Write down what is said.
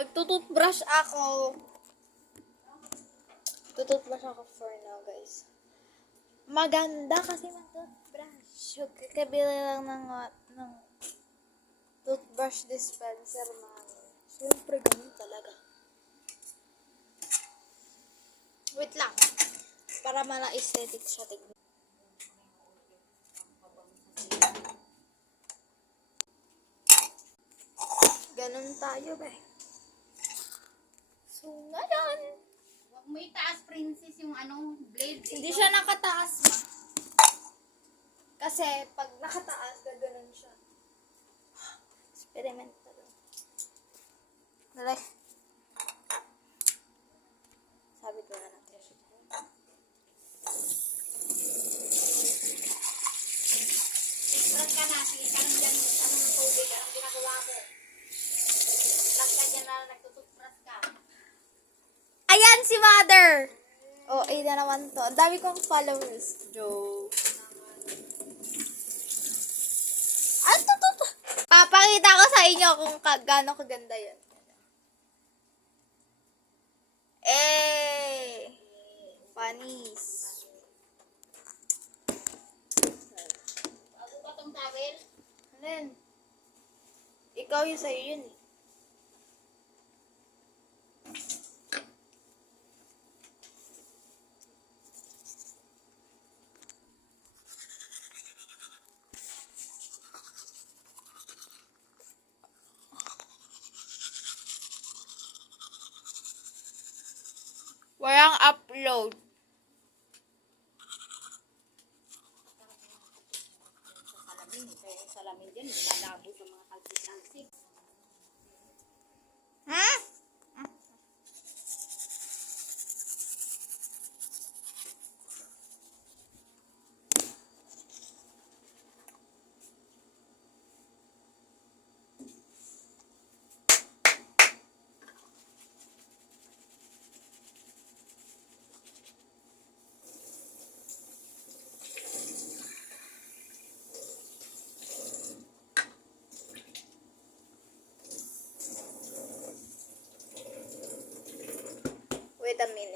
Magtututbrush ako. Tututbrush ako for now, guys. Maganda kasi mag-toothbrush. Kakabili lang ng toothbrush dispenser namin. Siyempre, ganun talaga. Wait lang. Para mala-aesthetic siya. Tignan. Ganun tayo, ba? So, ngayon. Huwag mo itaas, princess, yung blade. Hindi siya nakataas, ma. Kasi, pag nakataas, gaganon siya. Experiment pa doon. Dali. Sabi ko na natin siya. Tignan ka na. Sige ka lang dyan. Ng tubig. Anong ginagawa ko? Lang ka dyan na nagtututbrush ka. Ayan si Mother! Oh, ay na naman to. Ang dami kong followers. Joke. Ano to? Papakita ko sa inyo kung gaano kaganda yan. Eh! Panis. Bago ba tong towel? Ano yan? Ikaw yung sa'yo yun eh. Walang upload. Sa salamin. Kaya yung salamin dyan, lalabo sa mga kalsik-kalsik. Ha? Wait a minute.